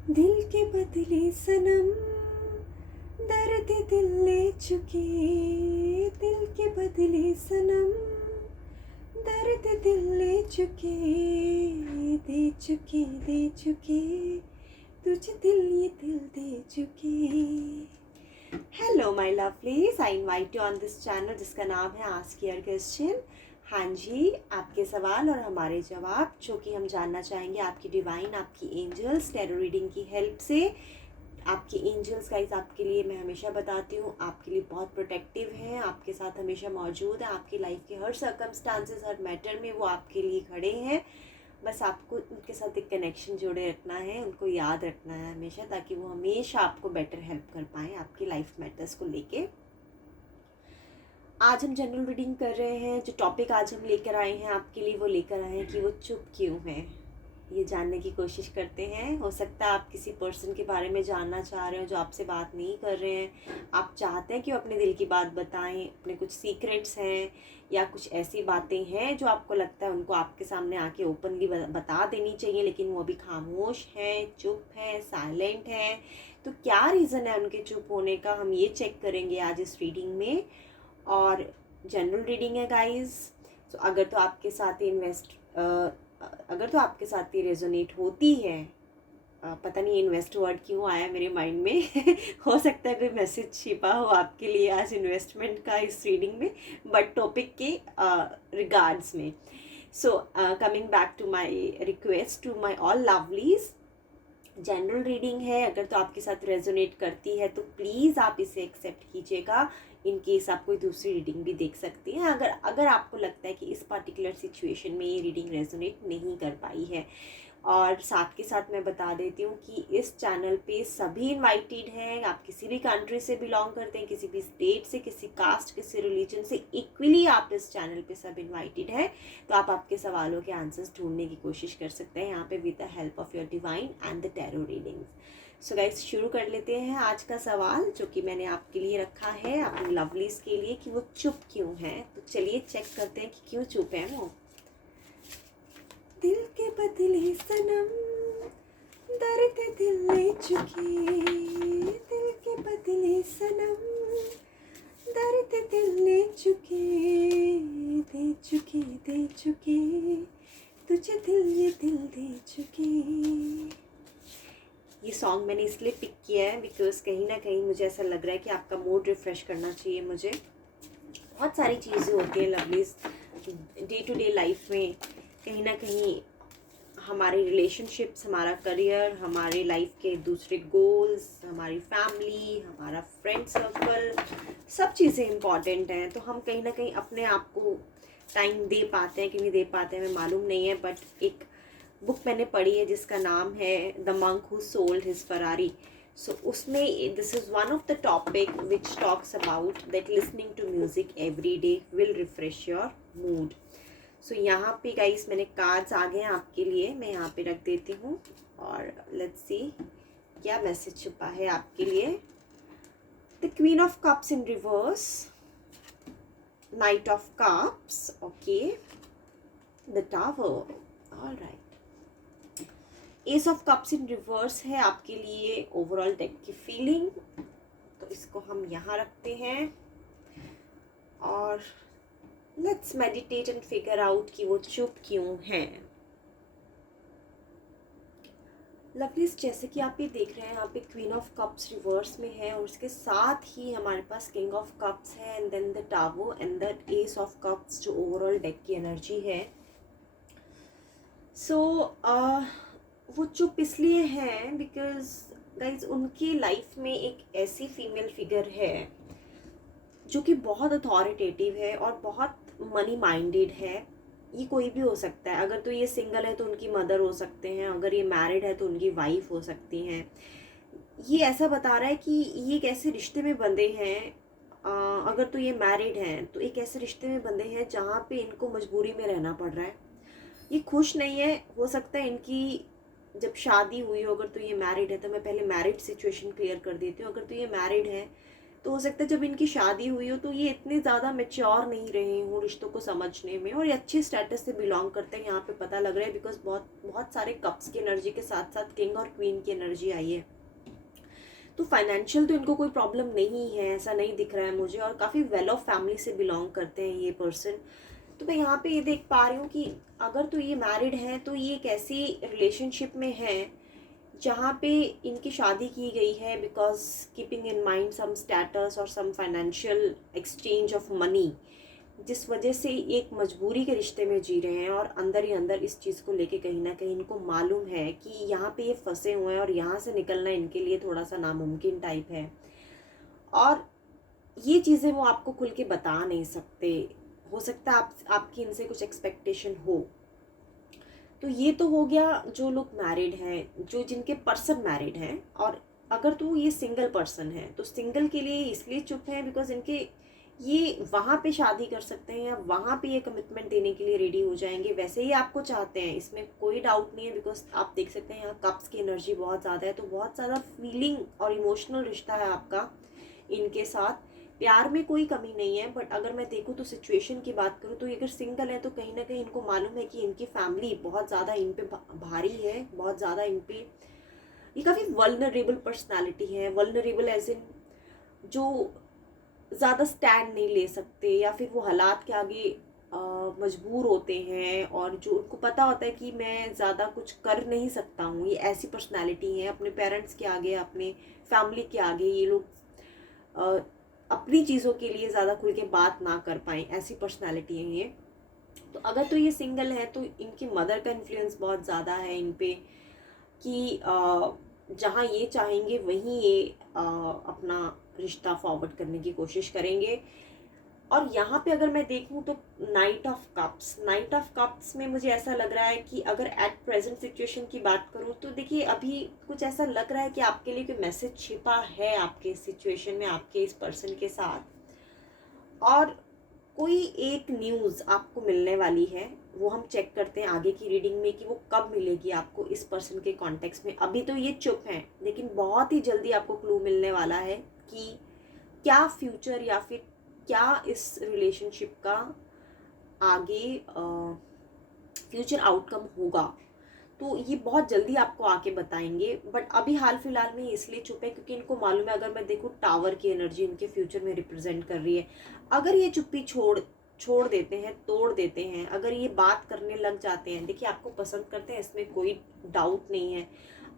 दिल के बदले सनम, दर्द दिल ले चुके। दिल के बदले सनम, दर्द दिल ले चुके। दे चुके तुझे दिल, ये दिल दे चुके। Hello my lovelies, I invite you on this channel जिसका नाम है आस्क योर क्वेश्चन। हाँ जी, आपके सवाल और हमारे जवाब जो कि हम जानना चाहेंगे आपकी डिवाइन, आपकी एंजल्स टैरो रीडिंग की हेल्प से। आपके एंजल्स गाइस आपके लिए, मैं हमेशा बताती हूँ, आपके लिए बहुत प्रोटेक्टिव हैं, आपके साथ हमेशा मौजूद हैं, आपकी लाइफ के हर सर्कमस्टांसेस, हर मैटर में वो आपके लिए खड़े हैं। बस आपको उनके साथ एक कनेक्शन जोड़े रखना है, उनको याद रखना है हमेशा, ताकि वो हमेशा आपको बेटर हेल्प कर पाएँ आपकी लाइफ मैटर्स को लेके। आज हम जनरल रीडिंग कर रहे हैं। जो टॉपिक आज हम लेकर आए हैं आपके लिए, वो लेकर आए हैं कि वो चुप क्यों है। ये जानने की कोशिश करते हैं। हो सकता है आप किसी पर्सन के बारे में जानना चाह रहे हो जो आपसे बात नहीं कर रहे हैं। आप चाहते हैं कि वो अपने दिल की बात बताएं, अपने कुछ सीक्रेट्स हैं या कुछ ऐसी बातें हैं जो आपको लगता है उनको आपके सामने आके ओपनली बता देनी चाहिए, लेकिन वो अभी खामोश हैं, चुप हैं, साइलेंट हैं। तो क्या रीज़न है उनके चुप होने का, हम ये चेक करेंगे आज इस रीडिंग में। और जनरल रीडिंग है गाइस। तो अगर तो आपके साथ आपके साथ ये रेजोनेट होती है, पता नहीं इन्वेस्ट वर्ड क्यों आया मेरे माइंड में हो सकता है कोई मैसेज छिपा हो आपके लिए आज इन्वेस्टमेंट का इस रीडिंग में, बट टॉपिक के रिगार्ड्स में। So coming back to my request to my all lovelies, general reading है, अगर तो आपके साथ रेजोनेट करती है तो प्लीज़ आप इसे एक्सेप्ट कीजिएगा। इन केस आप कोई दूसरी रीडिंग भी देख सकती हैं, अगर आपको लगता है कि इस पर्टिकुलर सिचुएशन में ये रीडिंग रेजोनेट नहीं कर पाई है। और साथ के साथ मैं बता देती हूँ कि इस चैनल पे सभी इनवाइटेड हैं। आप किसी भी कंट्री से बिलोंग करते हैं, किसी भी स्टेट से, किसी कास्ट, किसी रिलीजन से, इक्वली आप इस चैनल पे सब इनवाइटेड हैं। तो आप आपके सवालों के आंसर्स ढूंढने की कोशिश कर सकते हैं यहाँ पे with the help of your divine and the tarot readings. So guys, शुरू कर लेते हैं आज का सवाल जो कि मैंने आपके लिए रखा है, अपनी लवलीज के लिए, कि वो चुप क्यों हैं। तो चलिए चेक करते हैं कि क्यों चुप हैं वो। दिल के बदले सनम, दर्द दिल ले चुके। दिल के बदले सनम, दर्द दिल ले चुके। दे चुके तुझे दिल, ये दिल दे चुके। ये सॉन्ग मैंने इसलिए पिक किया है बिकॉज कहीं ना कहीं मुझे ऐसा लग रहा है कि आपका मूड रिफ़्रेश करना चाहिए मुझे। बहुत सारी चीज़ें होती हैं lovelies day to day life में, कहीं ना कहीं हमारे रिलेशनशिप्स, हमारा करियर, हमारे लाइफ के दूसरे गोल्स, हमारी फैमिली, हमारा फ्रेंड सर्कल, सब चीज़ें इम्पॉर्टेंट हैं। तो हम कहीं ना कहीं अपने आप को टाइम दे पाते हैं कि नहीं दे पाते हैं, हमें मालूम नहीं है। बट एक बुक मैंने पढ़ी है जिसका नाम है the monk who sold his Ferrari. So उसमें this is one of the topic which talks about that listening to music every day will refresh your mood. So यहाँ पे गाइस मैंने कार्ड्स आ गए हैं आपके लिए, मैं यहाँ पे रख देती हूँ और लेट्स सी क्या मैसेज छुपा है आपके लिए। The queen of cups in reverse, night of cups, okay, the tower, alright, S of cups in reverse है आपके लिए ओवरऑल डेक की फीलिंग। तो इसको हम यहाँ रखते हैं और let's meditate and figure out कि वो चुप क्यों हैं। लवलीज, जैसे कि आप ये देख रहे हैं, यहाँ पे क्वीन ऑफ कप्स रिवर्स में है और उसके साथ ही हमारे पास किंग ऑफ कप्स है and then the tower and the ace of cups जो ओवरऑल डेक की एनर्जी है। सो वो चुप इसलिए हैं बिकॉज गाइज उनकी लाइफ में एक ऐसी फीमेल फिगर है जो कि बहुत अथॉरिटेटिव है और बहुत मनी माइंडेड है। ये कोई भी हो सकता है, अगर तो ये सिंगल है तो उनकी मदर हो सकते हैं, अगर ये मैरिड है तो उनकी वाइफ हो सकती हैं। ये ऐसा बता रहा है कि ये एक ऐसे रिश्ते में बंधे हैं, अगर तो ये मैरिड हैं तो एक ऐसे रिश्ते में बंधे हैं जहाँ पे इनको मजबूरी में रहना पड़ रहा है। ये खुश नहीं है। हो सकता है इनकी जब शादी हुई हो, अगर तो ये मैरिड है, तो मैं पहले मैरिड सिचुएशन क्लियर कर देती हूँ। अगर तो ये मैरिड है तो हो सकता है जब इनकी शादी हुई हो तो ये इतने ज़्यादा मेच्योर नहीं रहे हों रिश्तों को समझने में, और ये अच्छे स्टेटस से बिलोंग करते हैं, यहाँ पे पता लग रहा है, बिकॉज बहुत बहुत सारे कप्स की एनर्जी के साथ साथ किंग और क्वीन की एनर्जी आई है। तो फाइनेंशियल तो इनको कोई प्रॉब्लम नहीं है, ऐसा नहीं दिख रहा है मुझे, और काफ़ी वेल ऑफ फैमिली से बिलोंग करते हैं ये पर्सन। तो मैं यहाँ पे ये देख पा रही हूँ कि अगर तो ये मैरिड है तो ये एक ऐसी रिलेशनशिप में है जहाँ पे इनकी शादी की गई है because keeping in mind some status और some financial exchange of money, जिस वजह से एक मजबूरी के रिश्ते में जी रहे हैं, और अंदर ही अंदर इस चीज़ को लेके कहीं ना कहीं इनको मालूम है कि यहाँ पे ये फंसे हुए हैं और यहाँ से निकलना इनके लिए थोड़ा सा नामुमकिन टाइप है, और ये चीज़ें वो आपको खुल के बता नहीं सकते। हो सकता है आपकी इनसे कुछ एक्सपेक्टेशन हो। तो ये तो हो गया जो लोग मैरिड हैं, जो जिनके पर्सन मैरिड हैं। और अगर तो ये सिंगल पर्सन है तो सिंगल के लिए इसलिए चुप है बिकॉज इनके ये वहाँ पे शादी कर सकते हैं या वहाँ पे ये कमिटमेंट देने के लिए रेडी हो जाएंगे, वैसे ही आपको चाहते हैं, इसमें कोई डाउट नहीं है। बिकॉज आप देख सकते हैं यहाँ कप्स की एनर्जी बहुत ज़्यादा है, तो बहुत ज़्यादा फीलिंग और इमोशनल रिश्ता है आपका इनके साथ। प्यार में कोई कमी नहीं है, बट अगर मैं देखूँ तो सिचुएशन की बात करूँ तो ये अगर सिंगल है तो कहीं ना कहीं इनको मालूम है कि इनकी फैमिली बहुत ज़्यादा इन पे भारी है, बहुत ज़्यादा इन पे, ये काफ़ी वल्नरेबल पर्सनालिटी है। वल्नरेबल एज इन जो ज़्यादा स्टैंड नहीं ले सकते या फिर वो हालात के आगे मजबूर होते हैं, और जो उनको पता होता है कि मैं ज़्यादा कुछ कर नहीं सकता हूँ, ये ऐसी पर्सनालिटी है। अपने पेरेंट्स के आगे, अपने फैमिली के आगे ये लोग अपनी चीज़ों के लिए ज़्यादा खुल के बात ना कर पाएँ, ऐसी पर्सनालिटी है ये। तो अगर तो ये सिंगल है तो इनकी मदर का इन्फ्लुएंस बहुत ज़्यादा है इन पे कि जहाँ ये चाहेंगे वहीं ये अपना रिश्ता फॉरवर्ड करने की कोशिश करेंगे। और यहाँ पे अगर मैं देखूँ तो नाइट ऑफ कप्स में मुझे ऐसा लग रहा है कि अगर एट प्रेजेंट सिचुएशन की बात करूँ तो देखिए अभी कुछ ऐसा लग रहा है कि आपके लिए कोई मैसेज छिपा है आपके सिचुएशन में, आपके इस पर्सन के साथ, और कोई एक न्यूज़ आपको मिलने वाली है। वो हम चेक करते हैं आगे की रीडिंग में कि वो कब मिलेगी आपको इस पर्सन के कॉन्टेक्स्ट में। अभी तो ये चुप हैं, लेकिन बहुत ही जल्दी आपको क्लू मिलने वाला है कि क्या फ्यूचर या फिर क्या इस रिलेशनशिप का आगे फ्यूचर आउटकम होगा। तो ये बहुत जल्दी आपको आके बताएंगे, बट अभी हाल फिलहाल में इसलिए चुप है क्योंकि इनको मालूम है, अगर मैं देखूँ टावर की एनर्जी इनके फ्यूचर में रिप्रेजेंट कर रही है। अगर ये चुप्पी छोड़ देते हैं, तोड़ देते हैं, अगर ये बात करने लग जाते हैं, देखिए आपको पसंद करते हैं, इसमें कोई डाउट नहीं है।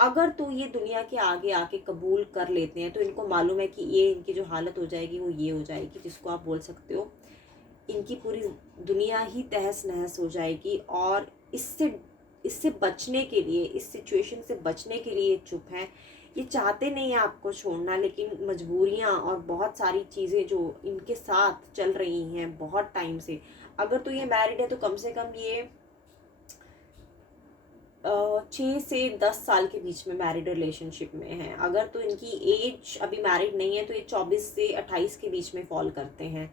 अगर तो ये दुनिया के आगे आके कबूल कर लेते हैं तो इनको मालूम है कि ये इनकी जो हालत हो जाएगी वो ये हो जाएगी, जिसको आप बोल सकते हो इनकी पूरी दुनिया ही तहस नहस हो जाएगी। और इससे बचने के लिए, इस सिचुएशन से बचने के लिए चुप हैं। ये चाहते नहीं है आपको छोड़ना, लेकिन मजबूरियां और बहुत सारी चीज़ें जो इनके साथ चल रही हैं बहुत टाइम से। अगर तो ये मैरिड है तो कम से कम ये 6 से 10 साल के बीच में मैरिड रिलेशनशिप में है। अगर तो इनकी एज अभी मैरिड नहीं है तो ये 24 से 28 के बीच में फॉल करते हैं।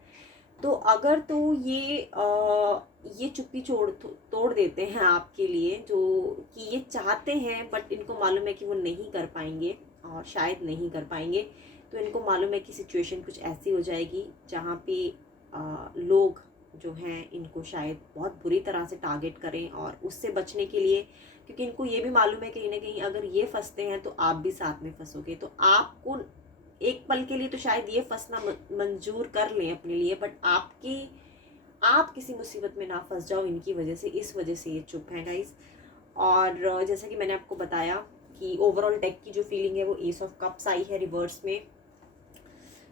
तो अगर तो ये चुप्पी तोड़ देते हैं आपके लिए, जो कि ये चाहते हैं बट इनको मालूम है कि वो नहीं कर पाएंगे और शायद नहीं कर पाएंगे, तो इनको मालूम है कि सिचुएशन कुछ ऐसी हो जाएगी जहाँ पे लोग जो हैं इनको शायद बहुत बुरी तरह से टारगेट करें। और उससे बचने के लिए, क्योंकि इनको ये भी मालूम है कहीं ना कहीं अगर ये फंसते हैं तो आप भी साथ में फंसोगे, तो आपको एक पल के लिए तो शायद ये फंसना मंजूर कर लें अपने लिए, बट आप किसी मुसीबत में ना फंस जाओ इनकी वजह से, इस वजह से ये चुप हैं गाइस। और जैसा कि मैंने आपको बताया कि ओवरऑल डेक की जो फीलिंग है वो एस ऑफ कप्स आई है रिवर्स में।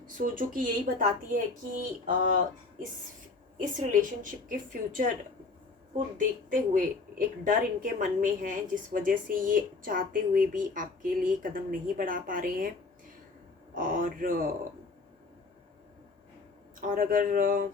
सो जो कि यही बताती है कि इस रिलेशनशिप के फ्यूचर को देखते हुए एक डर इनके मन में है, जिस वजह से ये चाहते हुए भी आपके लिए कदम नहीं बढ़ा पा रहे हैं। और अगर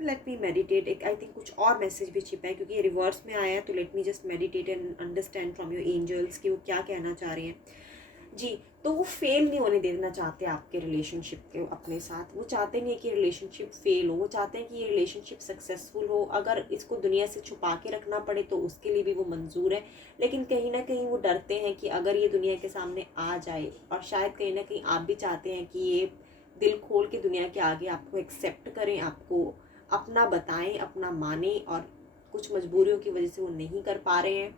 लेट मी मेडिटेट, एक आई थिंक कुछ और मैसेज भी छिपा है क्योंकि ये रिवर्स में आया है, तो let me just meditate and understand from your angels कि वो क्या कहना चाह रहे हैं। जी, तो वो फेल नहीं होने देना चाहते आपके रिलेशनशिप के अपने साथ। वो चाहते नहीं है कि रिलेशनशिप फेल हो, वो चाहते हैं कि ये रिलेशनशिप सक्सेसफुल हो। अगर इसको दुनिया से छुपा के रखना पड़े तो उसके लिए भी वो मंजूर है, लेकिन कहीं ना कहीं वो डरते हैं कि अगर ये दुनिया के सामने आ जाए, और शायद कहीं ना कहीं आप भी चाहते हैं कि ये दिल खोल के दुनिया के आगे आपको एक्सेप्ट करें, आपको अपना बताएं, अपना माने, और कुछ मजबूरियों की वजह से वो नहीं कर पा रहे हैं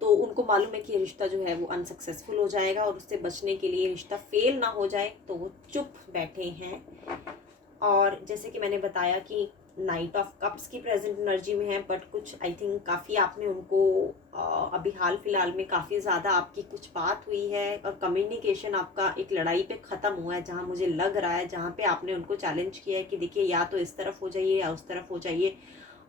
तो उनको मालूम है कि ये रिश्ता जो है वो अनसक्सेसफुल हो जाएगा, और उससे बचने के लिए, रिश्ता फेल ना हो जाए, तो वो चुप बैठे हैं। और जैसे कि मैंने बताया कि नाइट ऑफ कप्स की प्रेजेंट एनर्जी में है, बट कुछ आई थिंक काफ़ी आपने उनको अभी हाल फिलहाल में काफ़ी ज़्यादा आपकी कुछ बात हुई है, और कम्युनिकेशन आपका एक लड़ाई पे ख़त्म हुआ है, जहाँ मुझे लग रहा है, जहाँ पे आपने उनको चैलेंज किया है कि देखिए या तो इस तरफ हो जाइए या उस तरफ हो जाइए,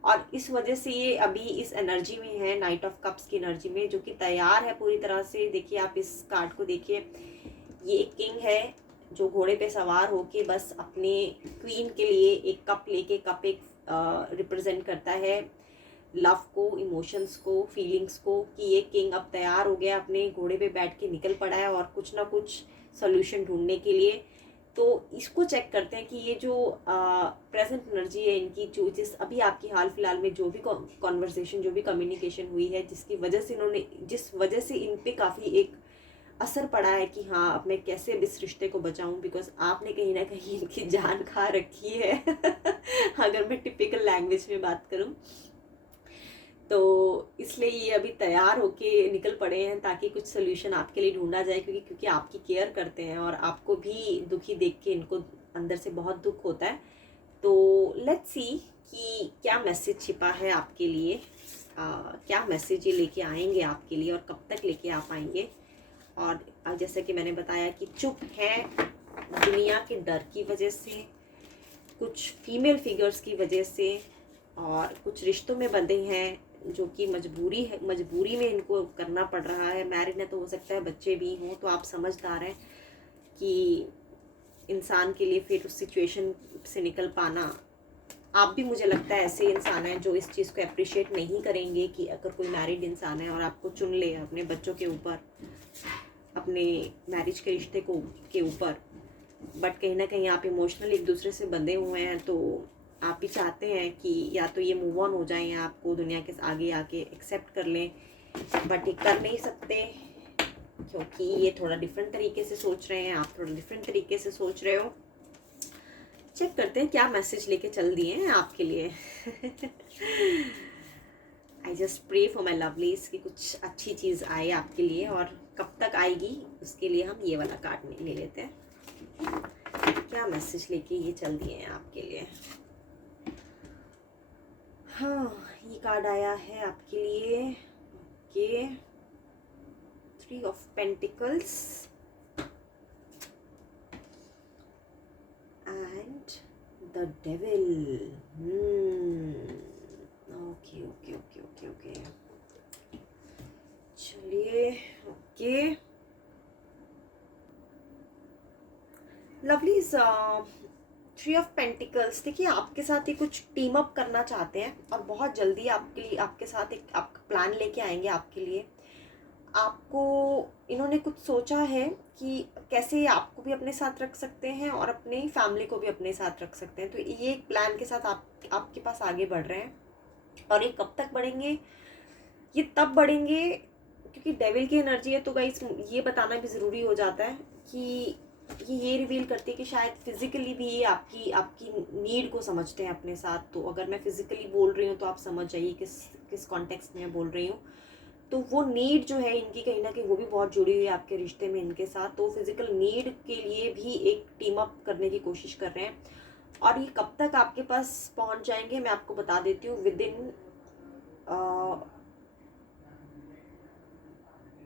और इस वजह से ये अभी इस एनर्जी में है, नाइट ऑफ कप्स की एनर्जी में, जो कि तैयार है पूरी तरह से। देखिए आप इस कार्ड को देखिए, ये एक किंग है जो घोड़े पे सवार होके बस अपने क्वीन के लिए एक कप लेके, कप एक रिप्रेजेंट करता है लव को, इमोशंस को, फीलिंग्स को, कि ये किंग अब तैयार हो गया, अपने घोड़े पे बैठ के निकल पड़ा है और कुछ ना कुछ सोल्यूशन ढूंढने के लिए। तो इसको चेक करते हैं कि ये जो प्रेजेंट एनर्जी है इनकी, जो जिस अभी आपकी हाल फिलहाल में जो भी कॉन्वर्सेशन, जो भी कम्युनिकेशन हुई है, जिसकी वजह से इन्होंने, जिस वजह से इन पे काफ़ी एक असर पड़ा है कि हाँ अब मैं कैसे अब इस रिश्ते को बचाऊं, बिकॉज आपने कहीं ना कहीं इनकी जान खा रखी है अगर मैं टिपिकल लैंग्वेज में बात करूं तो। इसलिए ये अभी तैयार होके निकल पड़े हैं ताकि कुछ सोल्यूशन आपके लिए ढूंढा जाए, क्योंकि आपकी केयर करते हैं और आपको भी दुखी देख के इनको अंदर से बहुत दुख होता है। तो लेट्स सी कि क्या मैसेज छिपा है आपके लिए, क्या मैसेज ये लेके आएंगे आपके लिए, और कब तक लेके आ पाएंगे। और जैसे कि मैंने बताया कि चुप है दुनिया के डर की वजह से, कुछ फीमेल फिगर्स की वजह से, और कुछ रिश्तों में बंधे हैं जो कि मजबूरी है, मजबूरी में इनको करना पड़ रहा है। मैरिड है तो हो सकता है बच्चे भी हों, तो आप समझदार हैं कि इंसान के लिए फिर उस सिचुएशन से निकल पाना, आप भी मुझे लगता है ऐसे इंसान हैं जो इस चीज़ को अप्रिशिएट नहीं करेंगे कि अगर कोई मैरिड इंसान है और आपको चुन ले अपने बच्चों के ऊपर, अपने मैरिज के रिश्ते को के ऊपर, बट कहीं ना कहीं आप इमोशनल एक दूसरे से बंधे हुए हैं, तो आप भी चाहते हैं कि या तो ये मूव ऑन हो जाए या आपको दुनिया के आगे आके एक्सेप्ट कर लें, बट ये कर नहीं सकते क्योंकि ये थोड़ा डिफरेंट तरीके से सोच रहे हैं, आप थोड़ा डिफरेंट तरीके से सोच रहे हो। चेक करते हैं क्या मैसेज लेके चल दिए हैं आपके लिए I just pray for my lovelies कि कुछ अच्छी चीज़ आए आपके लिए, और कब तक आएगी उसके लिए हम ये वाला कार्ड ले लेते हैं। क्या मैसेज लेके ये चल दिए हैं आपके लिए। हाँ, ये कार्ड आया है आपके लिए, okay, 3 of pentacles and the devil. Okay okay okay okay okay, चलिए, ओके लवलीज, 3 ऑफ पेंटिकल्स। देखिए आपके साथ ही कुछ टीम अप करना चाहते हैं और बहुत जल्दी आपके साथ एक आपका प्लान लेके आएंगे आपके लिए। आपको इन्होंने कुछ सोचा है कि कैसे आपको भी अपने साथ रख सकते हैं और अपनी फैमिली को भी अपने साथ रख सकते हैं। तो ये एक प्लान के साथ आपके पास आगे बढ़ रहे हैं, और ये कब तक बढ़ेंगे, ये तब बढ़ेंगे क्योंकि डेविल की एनर्जी है। तो गाइस ये बताना भी ज़रूरी हो जाता है कि ये रिवील करती है कि शायद फिजिकली भी ये आपकी नीड को समझते हैं अपने साथ। तो अगर मैं फिजिकली बोल रही हूँ तो आप समझ जाइए किस कॉन्टेक्स्ट में बोल रही हूँ। तो वो नीड जो है इनकी कहीं ना कहीं वो भी बहुत जुड़ी हुई है आपके रिश्ते में इनके साथ। तो फिजिकल नीड के लिए भी एक टीम अप करने की कोशिश कर रहे हैं, और ये कब तक आपके पास पहुंच जाएंगे मैं आपको बता देती हूँ। विदिन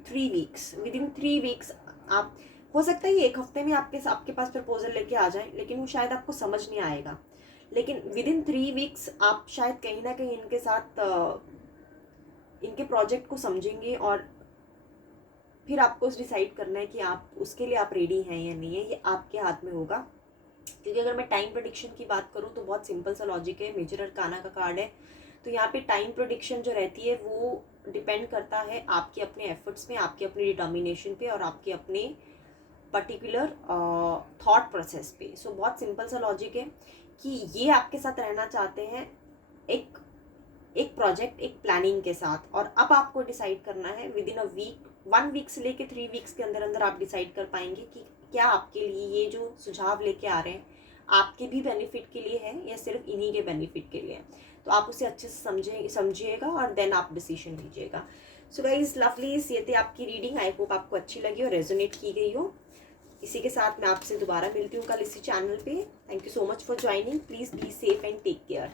3 वीक्स आप, हो सकता है ये एक हफ्ते में आपके पास प्रपोजल लेके आ जाए, लेकिन वो शायद आपको समझ नहीं आएगा। लेकिन विदिन 3 वीक्स आप शायद कहीं ना कहीं इनके साथ इनके प्रोजेक्ट को समझेंगे, और फिर आपको डिसाइड करना है कि आप उसके लिए आप रेडी हैं या नहीं है। ये आपके हाथ में होगा, क्योंकि अगर मैं टाइम प्रेडिक्शन की बात करूँ तो बहुत सिंपल सा लॉजिक है। मेजर अरकाना का कार्ड है, तो यहाँ पे टाइम प्रेडिक्शन जो रहती है वो डिपेंड करता है आपके अपने एफर्ट्स में, आपके अपने डिटर्मिनेशन पे, और आपके अपने पर्टिकुलर थॉट प्रोसेस पे। सो बहुत सिंपल सा लॉजिक है कि ये आपके साथ रहना चाहते हैं एक प्रोजेक्ट, एक प्लानिंग के साथ। और अब आपको डिसाइड करना है विदिन अ वीक 1 वीक से लेके 3 वीक्स के अंदर अंदर आप डिसाइड कर पाएंगे कि क्या आपके लिए ये जो सुझाव लेके आ रहे हैं आपके भी बेनिफिट के लिए है या सिर्फ इन्हीं के बेनिफिट के लिए है। तो आप उसे अच्छे से समझिएगा और देन आप डिसीजन लीजिएगा। सो गाइज लवलीज, ये थी आपकी रीडिंग। आई होप आपको अच्छी लगी और रेजोनेट की गई हो। इसी के साथ मैं आपसे दोबारा मिलती हूँ कल इसी चैनल पे। Thank you so much for joining. Please be safe and take care.